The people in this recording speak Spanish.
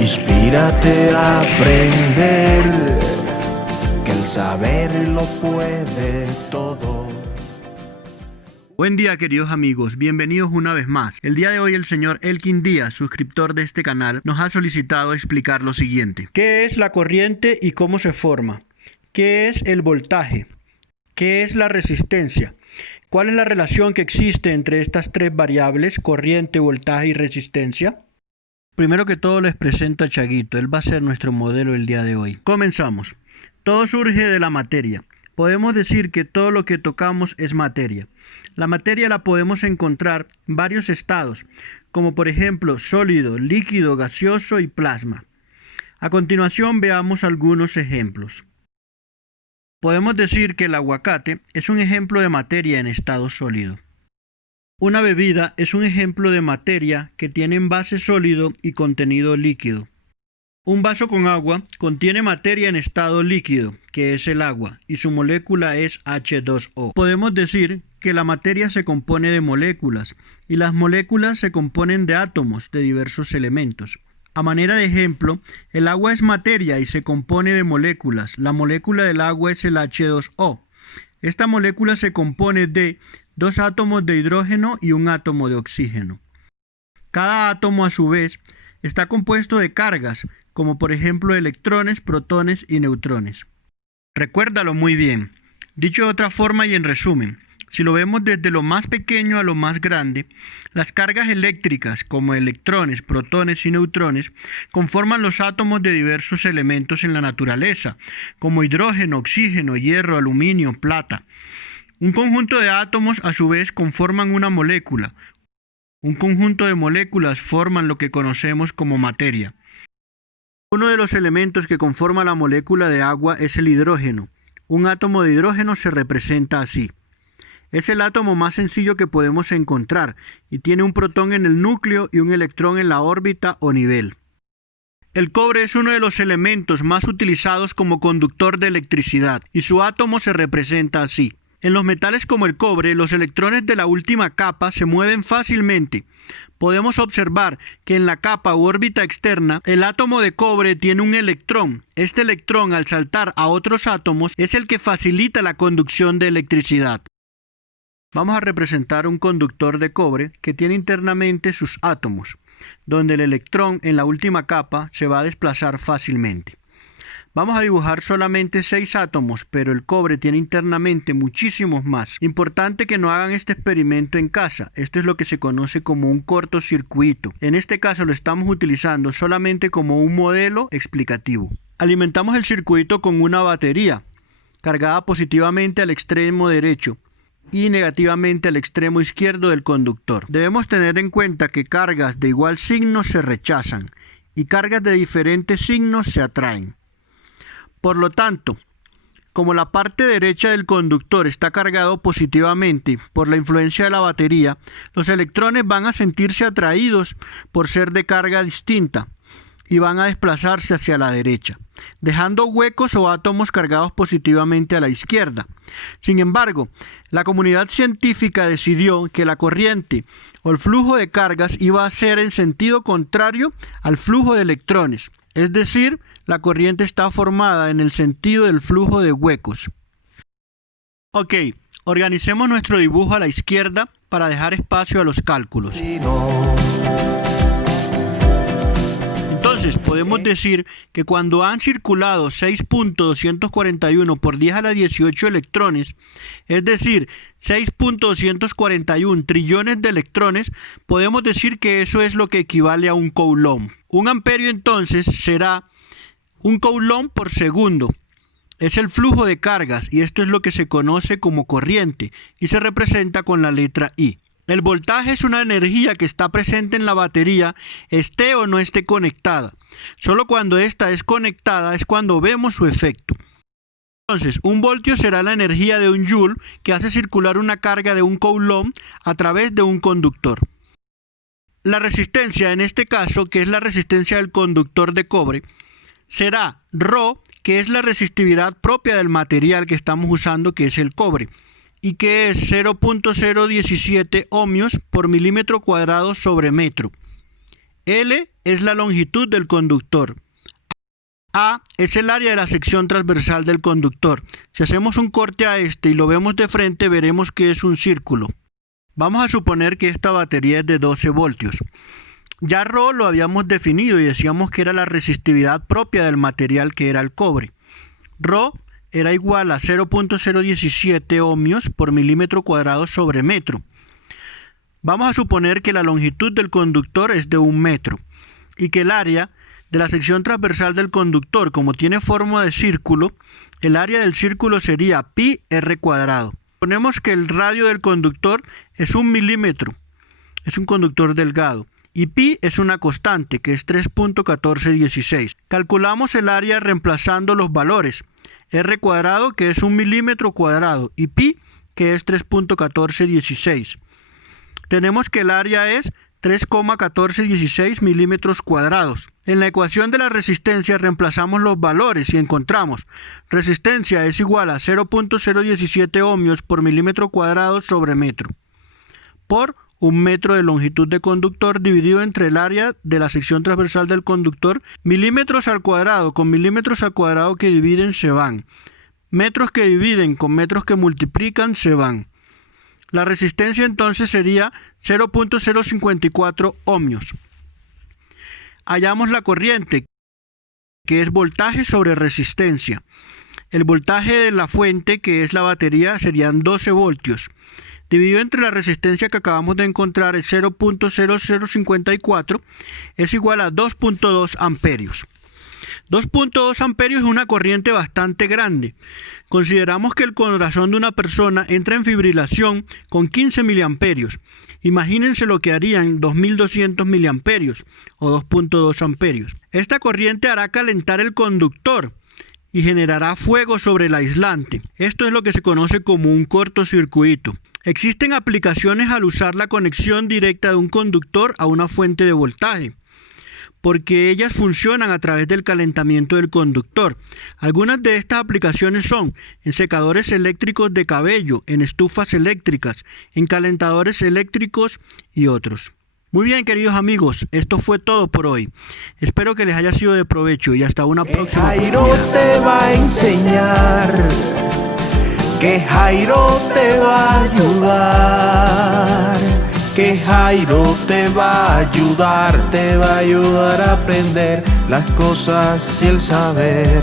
Inspírate a aprender, que el saber lo puede todo. Buen día, queridos amigos, bienvenidos una vez más. El día de hoy el señor Elkin Díaz, suscriptor de este canal, nos ha solicitado explicar lo siguiente. ¿Qué es la corriente y cómo se forma? ¿Qué es el voltaje? ¿Qué es la resistencia? ¿Cuál es la relación que existe entre estas tres variables, corriente, voltaje y resistencia? Primero que todo les presento a Chaguito, él va a ser nuestro modelo el día de hoy. Comenzamos. Todo surge de la materia. Podemos decir que todo lo que tocamos es materia. La materia la podemos encontrar en varios estados, como por ejemplo sólido, líquido, gaseoso y plasma. A continuación veamos algunos ejemplos. Podemos decir que el aguacate es un ejemplo de materia en estado sólido. Una bebida es un ejemplo de materia que tiene envase sólido y contenido líquido. Un vaso con agua contiene materia en estado líquido, que es el agua, y su molécula es H2O. Podemos decir que la materia se compone de moléculas, y las moléculas se componen de átomos de diversos elementos. A manera de ejemplo, el agua es materia y se compone de moléculas. La molécula del agua es el H2O. Esta molécula se compone de 2 átomos de hidrógeno y un átomo de oxígeno. Cada átomo, a su vez, está compuesto de cargas, como por ejemplo electrones, protones y neutrones. Recuérdalo muy bien. Dicho de otra forma y en resumen, si lo vemos desde lo más pequeño a lo más grande, las cargas eléctricas, como electrones, protones y neutrones, conforman los átomos de diversos elementos en la naturaleza, como hidrógeno, oxígeno, hierro, aluminio, plata. Un conjunto de átomos a su vez conforman una molécula. Un conjunto de moléculas forman lo que conocemos como materia. Uno de los elementos que conforma la molécula de agua es el hidrógeno. Un átomo de hidrógeno se representa así. Es el átomo más sencillo que podemos encontrar y tiene un protón en el núcleo y un electrón en la órbita o nivel. El cobre es uno de los elementos más utilizados como conductor de electricidad y su átomo se representa así. En los metales como el cobre, los electrones de la última capa se mueven fácilmente. Podemos observar que en la capa u órbita externa, el átomo de cobre tiene un electrón. Este electrón, al saltar a otros átomos, es el que facilita la conducción de electricidad. Vamos a representar un conductor de cobre que tiene internamente sus átomos, donde el electrón en la última capa se va a desplazar fácilmente. Vamos a dibujar solamente 6 átomos, pero el cobre tiene internamente muchísimos más. Importante que no hagan este experimento en casa. Esto es lo que se conoce como un cortocircuito. En este caso lo estamos utilizando solamente como un modelo explicativo. Alimentamos el circuito con una batería, cargada positivamente al extremo derecho y negativamente al extremo izquierdo del conductor. Debemos tener en cuenta que cargas de igual signo se rechazan y cargas de diferentes signos se atraen. Por lo tanto, como la parte derecha del conductor está cargado positivamente por la influencia de la batería, los electrones van a sentirse atraídos por ser de carga distinta y van a desplazarse hacia la derecha, dejando huecos o átomos cargados positivamente a la izquierda. Sin embargo, la comunidad científica decidió que la corriente o el flujo de cargas iba a ser en sentido contrario al flujo de electrones. Es decir, la corriente está formada en el sentido del flujo de huecos. Ok, organicemos nuestro dibujo a la izquierda para dejar espacio a los cálculos. Entonces, podemos decir que cuando han circulado 6.241 por 10 a la 18 electrones, es decir, 6.241 trillones de electrones, podemos decir que eso es lo que equivale a un coulomb. Un amperio entonces será un coulomb por segundo. Es el flujo de cargas y esto es lo que se conoce como corriente y se representa con la letra I. El voltaje es una energía que está presente en la batería, esté o no esté conectada. Solo cuando ésta es conectada es cuando vemos su efecto. Entonces, un voltio será la energía de un joule que hace circular una carga de un coulomb a través de un conductor. La resistencia, en este caso, que es la resistencia del conductor de cobre, será Rho, que es la resistividad propia del material que estamos usando, que es el cobre. y que es 0.017 ohmios por milímetro cuadrado sobre metro. L es la longitud del conductor. A es el área de la sección transversal del conductor. Si hacemos un corte a este y lo vemos de frente, veremos que es un círculo. Vamos a suponer que esta batería es de 12 voltios. Ya Rho lo habíamos definido y decíamos que era la resistividad propia del material, que era el cobre. Rho era igual a 0.017 ohmios por milímetro cuadrado sobre metro. Vamos a suponer que la longitud del conductor es de 1 metro y que el área de la sección transversal del conductor, como tiene forma de círculo, el área del círculo sería pi r cuadrado. Suponemos que el radio del conductor es 1 milímetro, es un conductor delgado, y pi es una constante que es 3.1416. Calculamos el área reemplazando los valores, r cuadrado que es 1 milímetro cuadrado y pi que es 3.1416. Tenemos que el área es 3,1416 milímetros cuadrados. En la ecuación de la resistencia reemplazamos los valores y encontramos resistencia es igual a 0.017 ohmios por milímetro cuadrado sobre metro por 1 metro de longitud de conductor dividido entre el área de la sección transversal del conductor. Milímetros al cuadrado con milímetros al cuadrado que dividen se van. Metros que dividen con metros que multiplican se van. La resistencia entonces sería 0.054 ohmios. Hallamos la corriente, que es voltaje sobre resistencia. El voltaje de la fuente, que es la batería, serían 12 voltios. Dividido entre la resistencia que acabamos de encontrar, el 0.0054, es igual a 2.2 amperios. 2.2 amperios es una corriente bastante grande. Consideramos que el corazón de una persona entra en fibrilación con 15 miliamperios. Imagínense lo que harían 2200 miliamperios o 2.2 amperios. Esta corriente hará calentar el conductor y generará fuego sobre el aislante. Esto es lo que se conoce como un cortocircuito. Existen aplicaciones al usar la conexión directa de un conductor a una fuente de voltaje, porque ellas funcionan a través del calentamiento del conductor. Algunas de estas aplicaciones son en secadores eléctricos de cabello, en estufas eléctricas, en calentadores eléctricos y otros. Muy bien, queridos amigos, esto fue todo por hoy. Espero que les haya sido de provecho y hasta una próxima. Jairo te va a enseñar, que Jairo te va a ayudar. Que Jairo te va a ayudar a aprender las cosas y el saber.